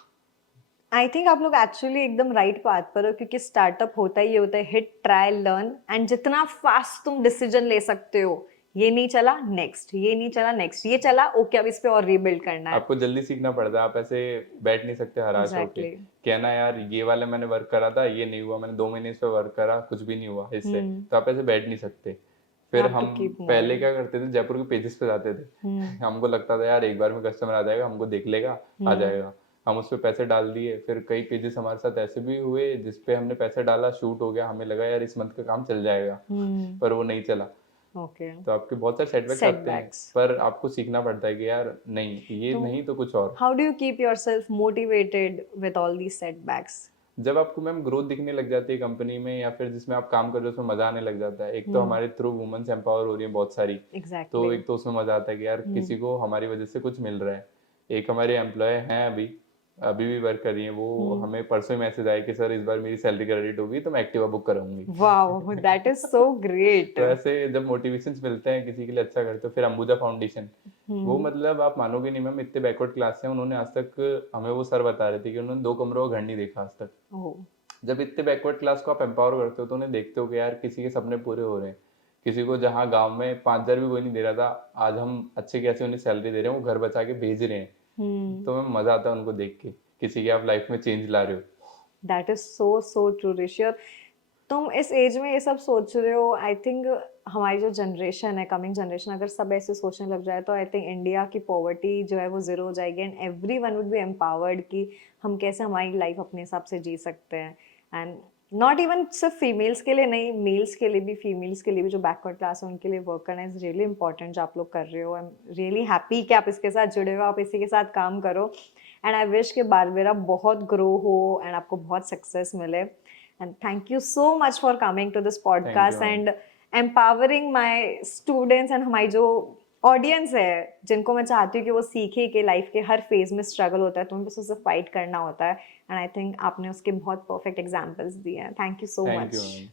आई थिंक आप लोग एक्चुअली एकदम राइट पाथ पर हो, क्योंकि स्टार्टअप होता ही ये होता है, हिट ट्राई लर्न, एंड जितना फास्ट तुम डिसीजन ले सकते हो, ये नहीं चला नेक्स्ट, ये नहीं चला नेक्स्ट, ये चला ओके अब इस पे और रीबिल्ड करना है। आपको जल्दी सीखना पड़ता है, आप ऐसे बैठ नहीं सकते हराश होके, एग्जैक्टली। कहना यार ये वाला मैंने वर्क करा था, ये नहीं हुआ, मैंने 2 महीने इस पे वर्क करा, कुछ भी नहीं हुआ इससे, तो आप ऐसे बैठ नहीं सकते। फिर हैव टू हम कीप पहले मूविंग। क्या करते थे, जयपुर के पेजेस पे जाते थे हमको लगता था यार एक बार में कस्टमर आ जाएगा, हमको देख लेगा, आ जाएगा, हम उस पर पैसे डाल दिए, फिर कई पेजेस हमारे साथ ऐसे भी हुए जिसपे हमने पैसे डाला, शूट हो गया, हमें लगा यार इस मंथ का काम चल जाएगा, पर वो नहीं चला, ओके। तो आपके बहुत सारे सेटबैक्स आते हैं, सेटबैक्स। पर आपको सीखना पड़ता है कि यार नहीं ये तो नहीं तो कुछ और। How do you keep yourself motivated with all these setbacks? जब आपको मैम ग्रोथ दिखने लग जाती है कंपनी में, या फिर जिसमें आप काम कर रहे हो उसमें मजा आने लग जाता है, एक तो हमारे थ्रू वुमेन्स एम्पावर हो रही है बहुत सारी, तो एग्जैक्टली। एक तो उसमें मजा आता है कि यार किसी को हमारी वजह से कुछ मिल रहा है। एक हमारे एम्प्लॉय हैं अभी अभी भी वर्क कर रही हैं, वो हमें परसों ही मैसेज आया कि सर इस बार मेरी सैलरी क्रेडिट होगी तो मैं एक्टिवा बुक कराऊंगी। Wow, that is so great. तो ऐसे जब मोटिवेशंस मिलते हैं किसी के लिए अच्छा करते हो, फिर अंबुजा फाउंडेशन, वो मतलब आप मानोगे नहीं मैम, इतने बैकवर्ड क्लास हैं, उन्होंने आज तक, हमें वो सर बता रहे थे कि उन्होंने 2 कमरों का घर नहीं देखा आज तक। ओह। जब इतने बैकवर्ड क्लास को आप एम्पावर करते हो तो उन्हें देखते हो कि यार किसी के सपने पूरे हो रहे हैं, किसी को जहाँ गांव में 5,000 भी कोई नहीं दे रहा था, आज हम अच्छे कैसे उन्हें सैलरी दे रहे हैं, वो घर बचा के भेज रहे हैं, तो मैं मजा आता है उनको देख के, किसी की आप लाइफ में चेंज ला रहे हो। That is so so true Rishi. और तुम इस एज में ये सब सोच रहे हो, आई थिंक हमारी जो जनरेशन है, कमिंग जनरेशन, अगर सब ऐसे सोचने लग जाए तो आई थिंक इंडिया की पॉवर्टी जो है वो जीरो हो जाएगी, and every one would be empowered कि हम कैसे हमारी लाइफ अपने हिसाब से जी सकते हैं। एंड नॉट इवन सिर्फ फीमेल्स के लिए नहीं, मेल्स के लिए भी, फीमेल्स के लिए भी जो बैकवर्ड क्लास है उनके लिए वर्क करना इज रियली इंपॉर्टेंट जो आप लोग कर रहे हो। आई एम रियली हैप्पी कि आप इसके साथ जुड़े हो, आप इसी के साथ काम करो, एंड आई विश कि बारबेरा बहुत ग्रो हो एंड आपको बहुत सक्सेस मिले। And thank you so much for coming to this podcast ma'am. and empowering my students and हमारी जो ऑडियंस है जिनको मैं चाहती हूँ कि वो सीखे कि लाइफ के हर फेज में स्ट्रगल होता है तो उनको उससे फाइट करना होता है, एंड आई थिंक आपने उसके बहुत परफेक्ट एग्जांपल्स दिए हैं। Thank you so thank you much. Ma'am.